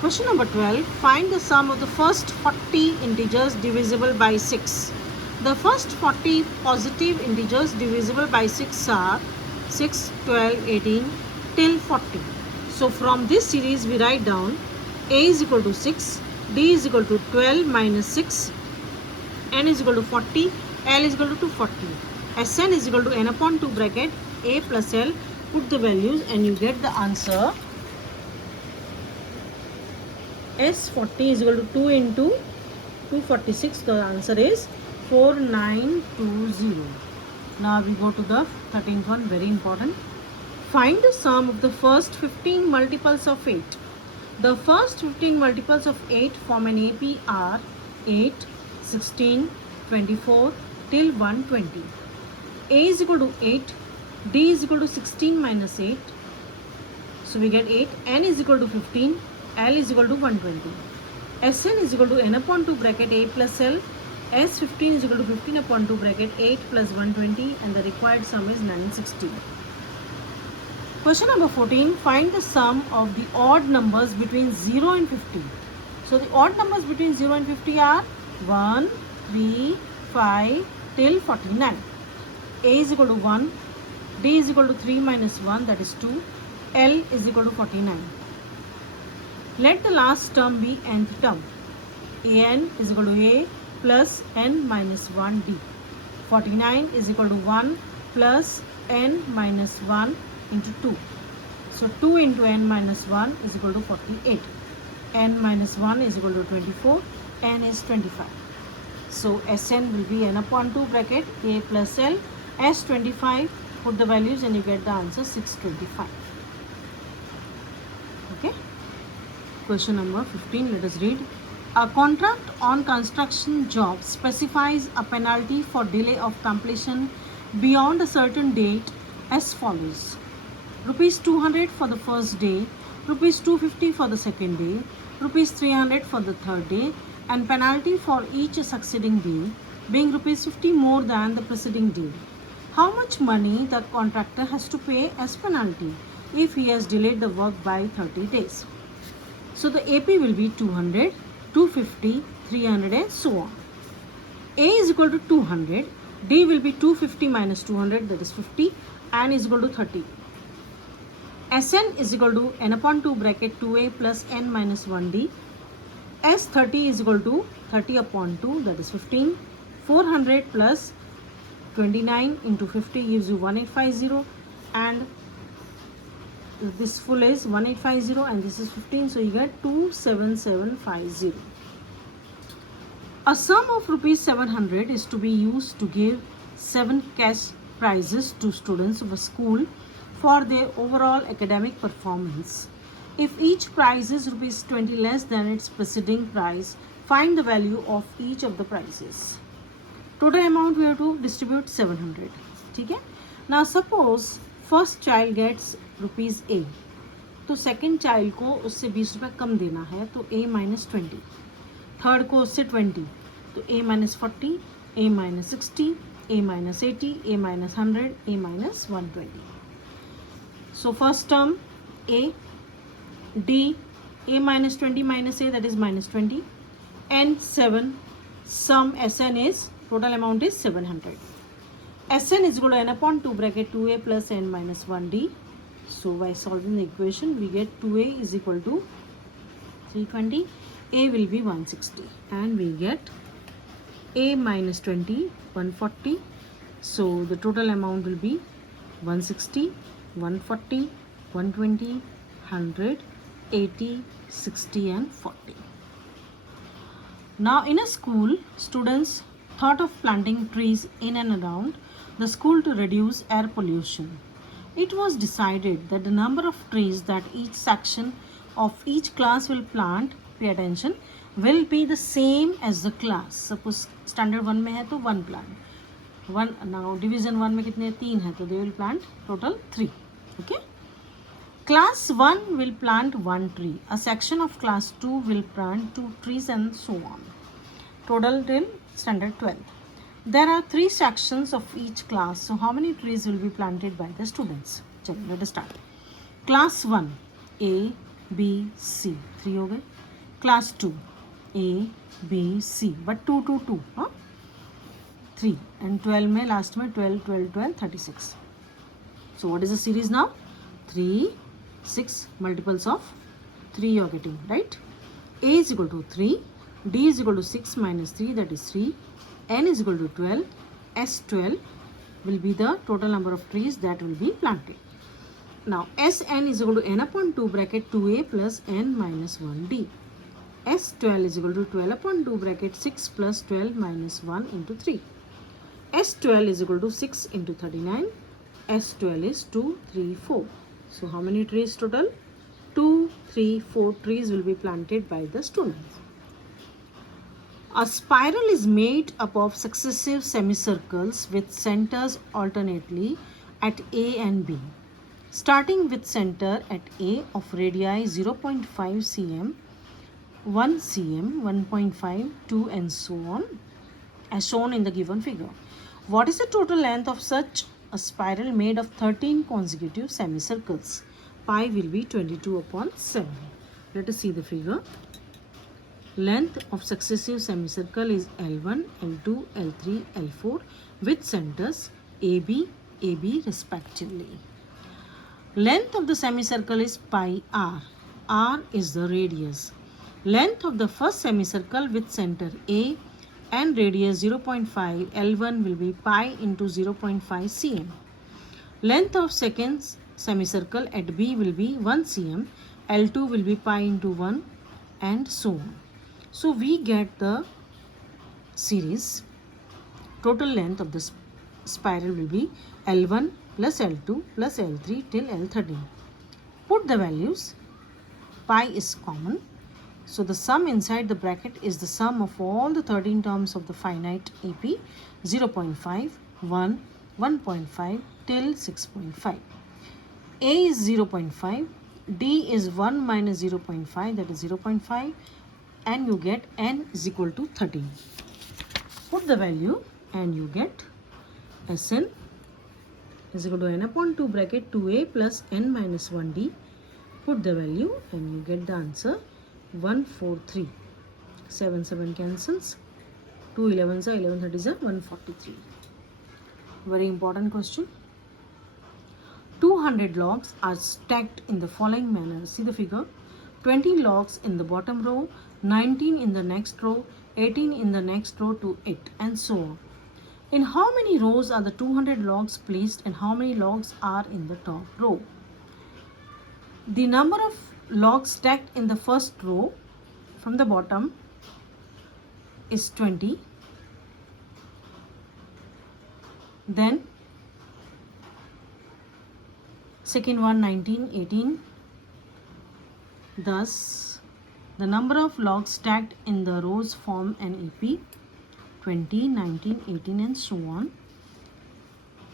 Question number 12. Find the sum of the first 40 integers divisible by 6. The first 40 positive integers divisible by 6 are 6, 12, 18 till 40. So from this series we write down a is equal to 6, d is equal to 12 minus 6, n is equal to 40, l is equal to 240. Sn is equal to n upon 2 bracket a plus l. Put the values and you get the answer. S40 is equal to 2 into 246. The answer is 4920. Now we go to the 13th one, very important. Find the sum of the first 15 multiples of 8. The first 15 multiples of 8 form an AP are 8, 16, 24 till 120. A is equal to 8, D is equal to 16 minus 8. So we get 8, N is equal to 15, L is equal to 120. Sn is equal to n upon 2 bracket a plus l. S15 is equal to 15 upon 2 bracket 8 plus 120, and the required sum is 960. Question number 14. Find the sum of the odd numbers between 0 and 50. So the odd numbers between 0 and 50 are 1, 3, 5 till 49. A is equal to 1, D is equal to 3 minus 1, that is 2, L is equal to 49. Let the last term be nth term. An is equal to a plus n minus 1d. 49 is equal to 1 plus n minus 1 into 2. So 2 into n minus 1 is equal to 48. N minus 1 is equal to 24. N is 25. So Sn will be n upon 2 bracket a plus l. S25, put the values and you get the answer 625. Okay. Question number 15, let us read. A contract on construction job specifies a penalty for delay of completion beyond a certain date as follows. Rupees 200 for the first day, rupees 250 for the second day, rupees 300 for the third day, and penalty for each succeeding day being rupees 50 more than the preceding day. How much money the contractor has to pay as penalty if he has delayed the work by 30 days? So the AP will be 200, 250, 300 and so on. A is equal to 200, D will be 250 minus 200, that is 50, N is equal to 30. Sn is equal to n upon 2 bracket 2a plus n minus 1d. S30 is equal to 30 upon 2, that is 15. 400 plus 29 into 50 gives you 1850, and this full is 1850 and this is 15, so you get 27750. A sum of rupees 700 is to be used to give 7 cash prizes to students of a school for their overall academic performance. If each prize is rupees 20 less than its preceding prize, find the value of each of the prizes. Total amount we have to distribute 700. Okay? Now suppose first child gets rupees a, तो second child को उससे 20 रुपये कम देना है, तो a minus 20. Third को उससे 20, तो a minus 40, a minus 60, a minus 80, a minus 100, a minus 120. So first term a, d, a minus 20 minus a, that is minus 20, and 7. Sum Sn is, total amount is 700. Sn is equal to n upon 2 bracket 2a plus n minus 1d. So by solving the equation, we get 2a is equal to 320, a will be 160, and we get a minus 20, 140. So the total amount will be 160, 140, 120, 100, 80, 60 and 40. Now in a school, students thought of planting trees in and around the school to reduce air pollution. It was decided that the number of trees that each section of each class will plant, pay attention, will be the same as the class. Suppose standard 1 में है तो 1 plant. Now division 1 में कितने 3 है, तो they will plant total 3. Okay. Class 1 will plant 1 tree. A section of class 2 will plant 2 trees and so on. Total till standard 12. There are 3 sections of each class. So how many trees will be planted by the students? Let us start. Class 1, A, B, C. 3 हो गए. Class 2, A, B, C. But 2, 2, 2. हाँ, 3 and 12 में last में 12, 12, 12, 36. So what is the series now? 3, 6 multiples of 3 you are getting, right? A is equal to 3, D is equal to 6 minus 3, that is 3, N is equal to 12, S12 will be the total number of trees that will be planted. Now Sn is equal to n upon 2 bracket 2a plus n minus 1d. S12 is equal to 12 upon 2 bracket 6 plus 12 minus 1 into 3. S12 is equal to 6 into 39. S12 is 2, 3, 4. So how many trees total? 2, 3, 4 trees will be planted by the students. A spiral is made up of successive semicircles with centers alternately at A and B. Starting with center at A of radii 0.5 cm, 1 cm, 1.5, 2 and so on, as shown in the given figure. What is the total length of such a spiral made of 13 consecutive semicircles? Pi will be 22 upon 7. Let us see the figure. Length of successive semicircle is L1, L2, L3, L4 with centers AB, AB respectively. Length of the semicircle is pi r. R is the radius. Length of the first semicircle with center A and radius 0.5, L1 will be pi into 0.5 cm. Length of second semicircle at B will be 1 cm, L2 will be pi into 1 and so on. So we get the series. Total length of the spiral will be L1 plus L2 plus L3 till L13. Put the values. Pi is common. So the sum inside the bracket is the sum of all the 13 terms of the finite AP 0.5, 1, 1.5 till 6.5. A is 0.5, D is 1 minus 0.5, that is 0.5, and you get n is equal to 13. Put the value and you get Sn is equal to n upon 2 bracket 2a plus n minus 1d. Put the value and you get the answer 143. 7, 7 cancels. 2 11s are 11 30s are 143. Very important question. 200 logs are stacked in the following manner. See the figure. 20 logs in the bottom row, 19 in the next row, 18 in the next row to it, and so on. In how many rows are the 200 logs placed and how many logs are in the top row? The number of logs stacked in the first row from the bottom is 20. Then second one 19, 18. Thus, the number of logs stacked in the rows form an AP 20, 19, 18 and so on.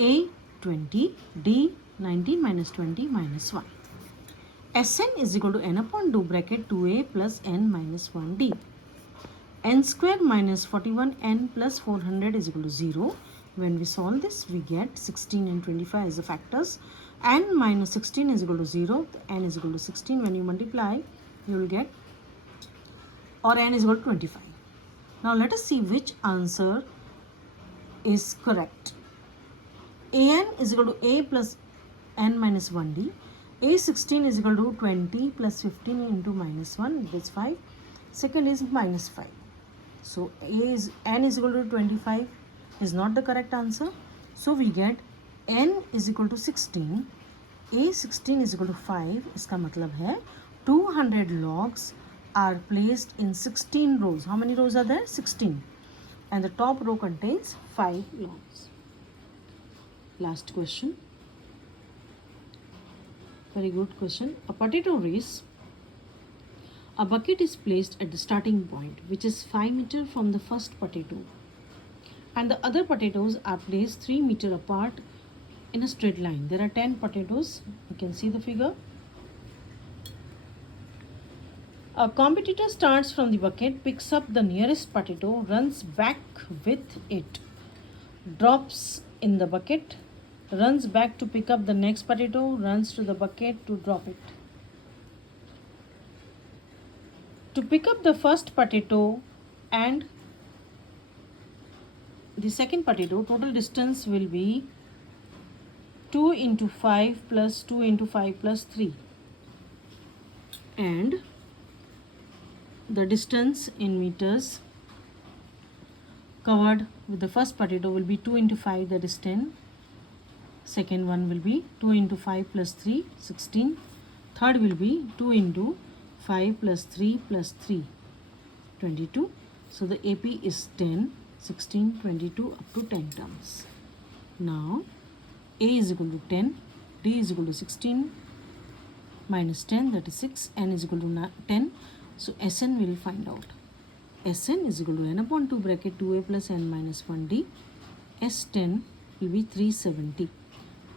A 20, D 19 minus 20 minus 1. Sn is equal to n upon 2 bracket 2a plus n minus 1d. N square minus 41n plus 400 is equal to 0. When we solve this, we get 16 and 25 as the factors. N minus 16 is equal to 0. N is equal to 16. When you multiply, you will get, or n is equal to 25. Now let us see which answer is correct. An is equal to a plus n minus 1d. A16 is equal to 20 plus 15 into minus 1, that is 5. Second is minus 5. So n is equal to 25 is not the correct answer. So we get n is equal to 16. A16 is equal to 5. इसका मतलब है 200 logs are placed in 16 rows. How many rows are there? 16. And the top row contains 5 logs. Last question. Very good question. A potato race. A bucket is placed at the starting point, which is 5 meters from the first potato. And the other potatoes are placed 3 meters apart in a straight line. There are 10 potatoes. You can see the figure. A competitor starts from the bucket, picks up the nearest potato, runs back with it, drops in the bucket, runs back to pick up the next potato, runs to the bucket to drop it. To pick up the first potato and the second potato, total distance will be 2 into 5 plus 2 into 5 plus 3, and the distance in meters covered with the first potato will be 2 into 5, that is 10. Second one will be 2 into 5 plus 3, 16. Third will be 2 into 5 plus 3 plus 3, 22. So the AP is 10, 16, 22 up to 10 terms. Now A is equal to 10, D is equal to 16 minus 10, that is 6, N is equal to 10. So Sn we will find out. Sn is equal to n upon 2 bracket 2a plus n minus 1d. S10 will be 370.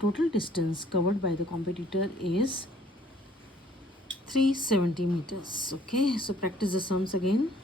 Total distance covered by the competitor is 370 meters. Okay, so practice the sums again.